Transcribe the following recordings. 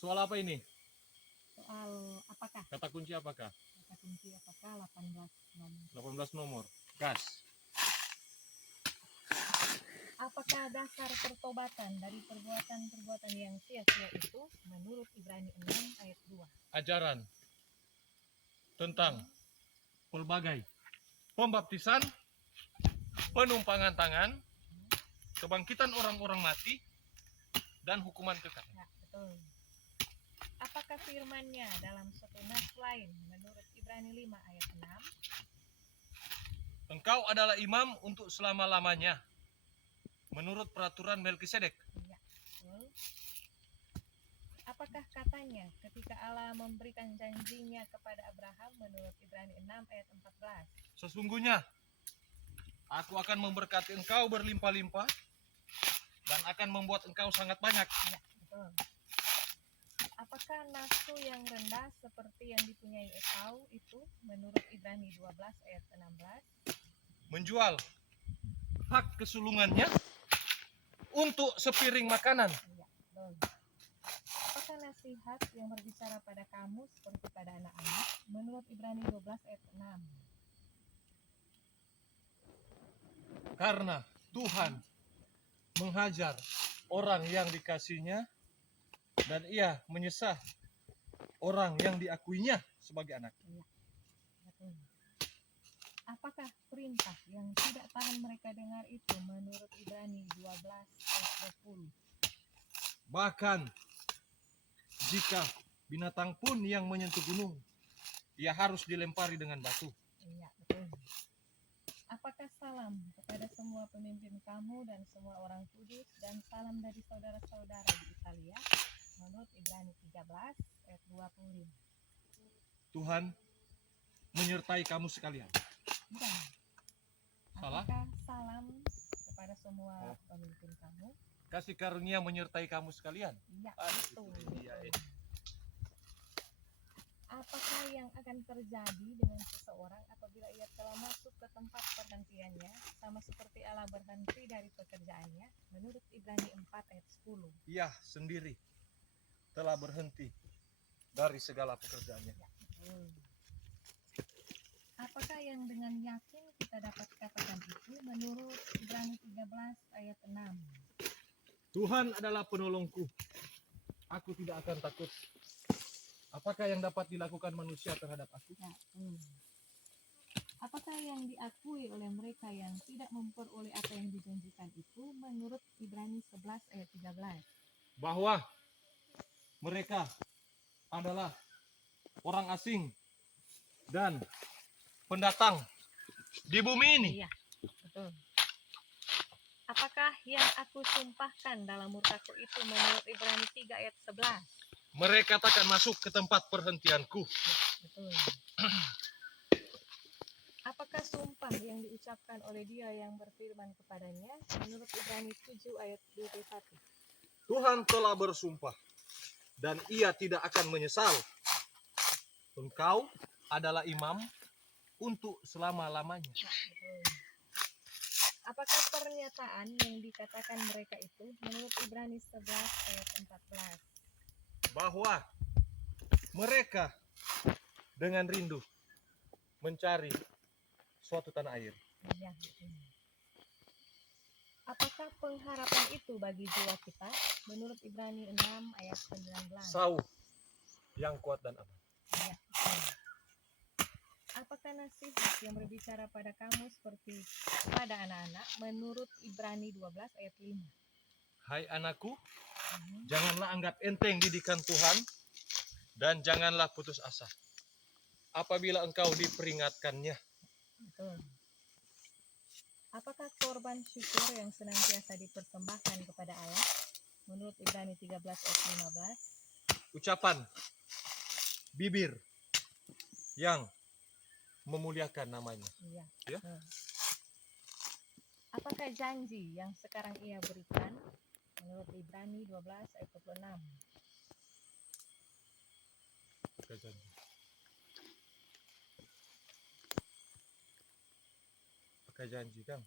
Soal apa ini? Soal apakah? Kata kunci apakah? Kata kunci apakah 18 nomor. 18 nomor. Gas. Apakah dasar pertobatan dari perbuatan-perbuatan yang sia-sia itu menurut Ibrani 6 ayat 2? Ajaran tentang pelbagai pembaptisan, penumpangan tangan, kebangkitan orang-orang mati, dan hukuman kekal. Ya, betul. Apakah firman-Nya dalam suatu nas lain menurut Ibrani 5 ayat 6? Engkau adalah imam untuk selama-lamanya menurut peraturan Melkisedek. Ya, betul. Apakah katanya ketika Allah memberikan janjinya kepada Abraham menurut Ibrani 6 ayat 14? Sesungguhnya aku akan memberkati engkau berlimpah-limpah dan akan membuat engkau sangat banyak. Ya, betul. Apakah nafsu yang rendah seperti yang dipunyai Esau itu menurut Ibrani 12 ayat 16? Menjual hak kesulungannya untuk sepiring makanan. Ya, betul. Apakah nasihat yang berbicara pada kamu seperti pada anak-anak menurut Ibrani 12 ayat 6? Karena Tuhan menghajar orang yang dikasihnya dan ia menyesah orang yang diakuinya sebagai anak. Ya, betul. Apakah perintah yang tidak tahan mereka dengar itu menurut Ibrani 12 ayat 20? Bahkan jika binatang pun yang menyentuh gunung, ia harus dilempari dengan batu. Iya, betul. Apakah salam kepada semua pemimpin kamu dan semua orang kudus dan salam dari saudara-saudara di Italia menurut Ibrani 13 ayat 25? Tuhan menyertai kamu sekalian. Dan Salah? apakah salam kepada semua pemimpin kamu? Kasih karunia menyertai kamu sekalian. Iya, Itu betul. dia. Apakah yang akan terjadi dengan seseorang apabila ia telah masuk ke tempat perhentiannya sama seperti Allah berhenti dari pekerjaannya menurut Ibrani 4 ayat 10? Ia sendiri telah berhenti dari segala pekerjaannya. Ya, betul. Apakah yang dengan yakin kita dapat katakan itu menurut Ibrani 13 ayat 6? Tuhan adalah penolongku. Aku tidak akan takut. Apakah yang dapat dilakukan manusia terhadap aku? Ya, apakah yang diakui oleh mereka yang tidak memperoleh apa yang dijanjikan itu menurut Ibrani 11 ayat 13? Bahwa mereka adalah orang asing dan pendatang di bumi ini. Iya, betul. Apakah yang aku sumpahkan dalam murkaku itu menurut Ibrani 3 ayat 11? Mereka takkan masuk ke tempat perhentianku. Ya, betul. Apakah sumpah yang diucapkan oleh dia yang berfirman kepadanya menurut Ibrani 7 ayat 21? Tuhan telah bersumpah dan ia tidak akan menyesal. Engkau adalah imam untuk selama-lamanya. Ya, betul. Apakah pernyataan yang dikatakan mereka itu menurut Ibrani 11 ayat 14? Bahwa mereka dengan rindu mencari suatu tanah air. Ya, betul. Apakah pengharapan itu bagi jiwa kita menurut Ibrani 6 ayat 19? Sauh yang kuat dan aman. Ya, betul. Apakah nasihat yang berbicara pada kamu seperti pada anak-anak menurut Ibrani 12 ayat 5? Hai anakku, janganlah anggap enteng didikan Tuhan dan janganlah putus asa apabila engkau diperingatkannya. Betul. Apakah korban syukur yang senantiasa dipersembahkan kepada Allah menurut Ibrani 13 ayat 15? Ucapan bibir yang memuliakan namanya. Iya. Ya? Apakah janji yang sekarang ia berikan menurut Ibrani 12 ayat 26? Pakai janji Kang.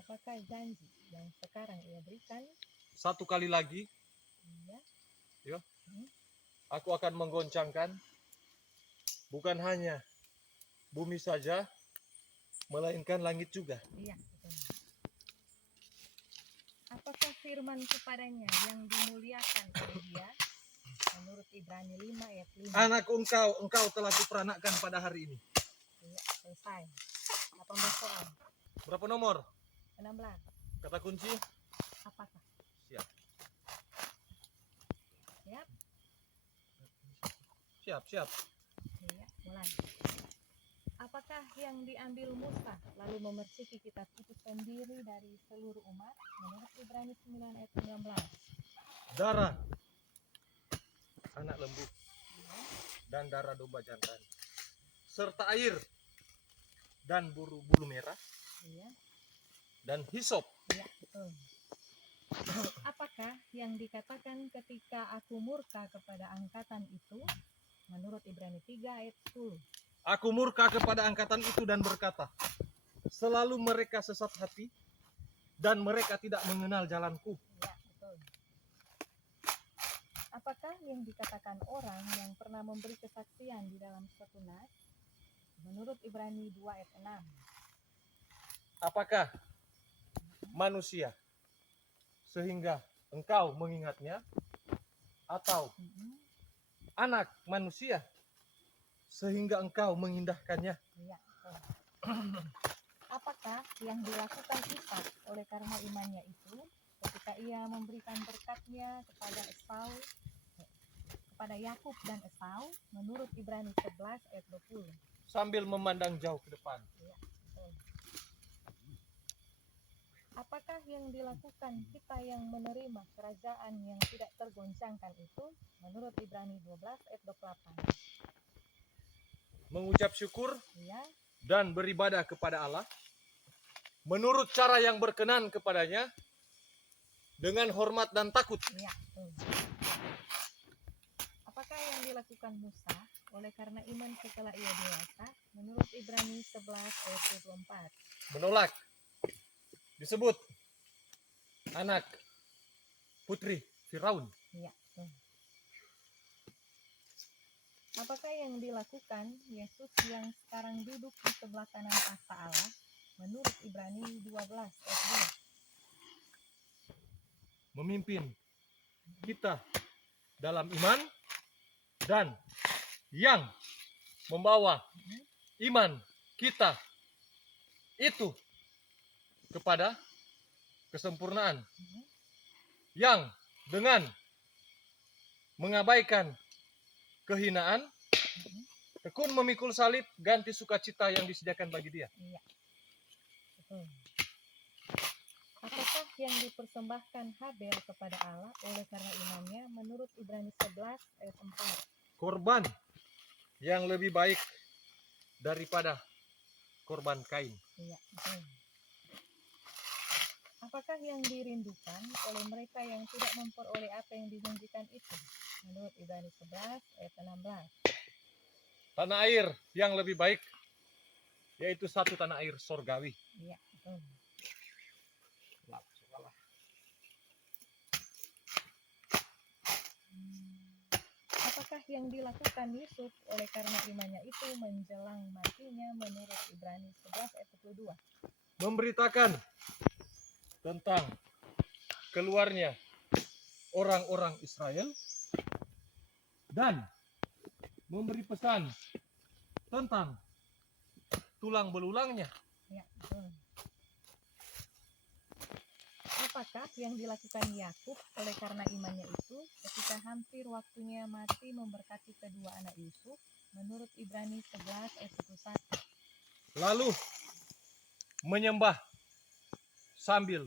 Apakah janji yang sekarang ia berikan? Satu kali lagi, Iya. Ya. Aku akan menggoncangkan bukan hanya bumi saja, melainkan langit juga. Iya, betul. Apakah firman kepadanya yang dimuliakan oleh dia? Menurut Ibrani 5 ayat 5. Anakku, engkau telah kuperanakkan pada hari ini. Iya, selesai. 18 soal. Berapa nomor? 16. Kata kunci? Apakah? Siap. Siap? Siap. Iya, mulai. Apakah yang diambil Musa lalu membersihkan kitab itu sendiri dari seluruh umat? Menurut Ibrani 9 ayat 19. Darah anak lembu dan darah domba jantan, serta air dan bulu merah Iya, dan hisop. iya, betul. Apakah yang dikatakan ketika aku murka kepada angkatan itu? Menurut Ibrani 3 ayat 10. Aku murka kepada angkatan itu dan berkata, selalu mereka sesat hati dan mereka tidak mengenal jalanku. Ya, betul. Apakah yang dikatakan orang yang pernah memberi kesaksian di dalam suatu nas? Menurut Ibrani 2 ayat 6. Apakah manusia sehingga engkau mengingatnya, atau anak manusia sehingga engkau mengindahkannya? Ya, betul. Apakah yang dilakukan Ishak oleh karena imannya itu ketika ia memberikan berkatnya kepada Yakub dan Esau? Menurut Ibrani 11 ayat 20. Sambil memandang jauh ke depan. Ya, betul. Apakah yang dilakukan kita yang menerima kerajaan yang tidak tergoncangkan itu? Menurut Ibrani 12 ayat 28. Mengucap syukur Ya, dan beribadah kepada Allah menurut cara yang berkenan kepadanya dengan hormat dan takut. ya, betul. Apakah yang dilakukan Musa oleh karena iman setelah ia dewasa? Menurut Ibrani 11 ayat 24. Menolak disebut anak putri Firaun. Ya, betul. Apakah yang dilakukan Yesus yang sekarang duduk di sebelah kanan tahta Allah? Menurut Ibrani 12 ayat 2. Memimpin kita dalam iman dan yang membawa iman kita itu kepada kesempurnaan, yang dengan mengabaikan kehinaan tekun memikul salib ganti sukacita yang disediakan bagi dia. Iya, betul. Apakah yang dipersembahkan Habel kepada Allah oleh karena imannya? Menurut Ibrani 11 ayat 4. Korban yang lebih baik daripada korban Kain. Iya, betul. Apakah yang dirindukan oleh mereka yang tidak memperoleh apa yang dijanjikan itu? Menurut Ibrani 11 ayat 16. Tanah air yang lebih baik, yaitu satu tanah air sorgawi. Iya, betul. Apakah yang dilakukan Yusuf oleh karena imannya itu menjelang matinya? Menurut Ibrani 11 ayat 22. Memberitakan tentang keluarnya orang-orang Israel dan memberi pesan tentang tulang belulangnya. Ya, betul. Apakah yang dilakukan Yakub oleh karena imannya itu ketika hampir waktunya mati memberkati kedua anak Yusuf? Menurut Ibrani 11 ayat 21. Lalu menyembah sambil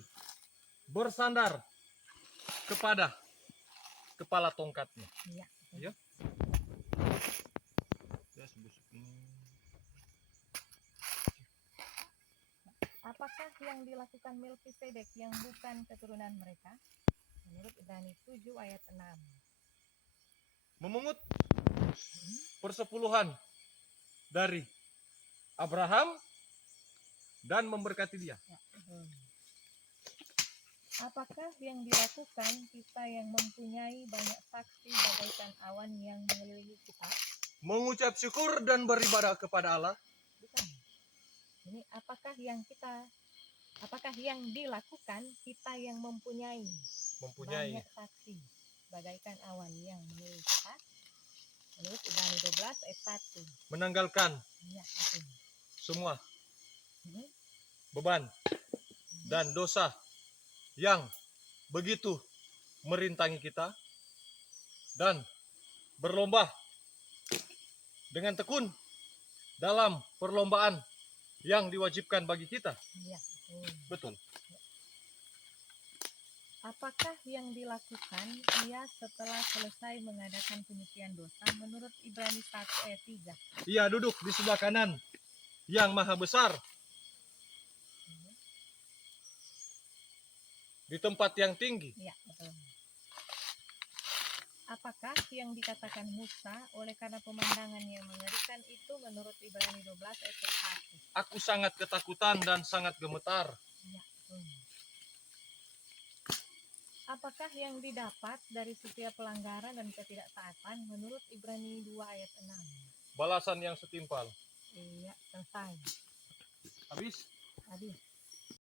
bersandar kepada kepala tongkatnya. Iya, betul. Ya. Apakah yang dilakukan Melkisedek yang bukan keturunan mereka? Menurut Ibrani 7 ayat 6. Memungut persepuluhan dari Abraham dan memberkati dia. Ya, betul. Apakah yang dilakukan kita yang mempunyai banyak saksi bagaikan awan yang mengelilingi kita? Mengucap syukur dan beribadah kepada Allah? Bukan. Ini apakah yang dilakukan kita yang mempunyai banyak saksi bagaikan awan yang mengelilingi kita? Menurut Ibrani 12 ayat 1. Menanggalkan Ya, betul. semua Hmm? beban dan dosa yang begitu merintangi kita dan berlomba dengan tekun dalam perlombaan yang diwajibkan bagi kita. Ya, betul. Betul. Apakah yang dilakukan ia setelah selesai mengadakan penyucian dosa menurut Ibrani 1 ayat 3? Ia duduk di sebelah kanan yang maha besar di tempat yang tinggi. Ya, betul. Apakah yang dikatakan Musa oleh karena pemandangan yang mengerikan itu menurut Ibrani 12 ayat 1? Aku sangat ketakutan dan sangat gemetar. Ya, betul. Apakah yang didapat dari setiap pelanggaran dan ketidaktaatan menurut Ibrani 2 ayat 6? Balasan yang setimpal. Iya, selesai. Habis? Habis.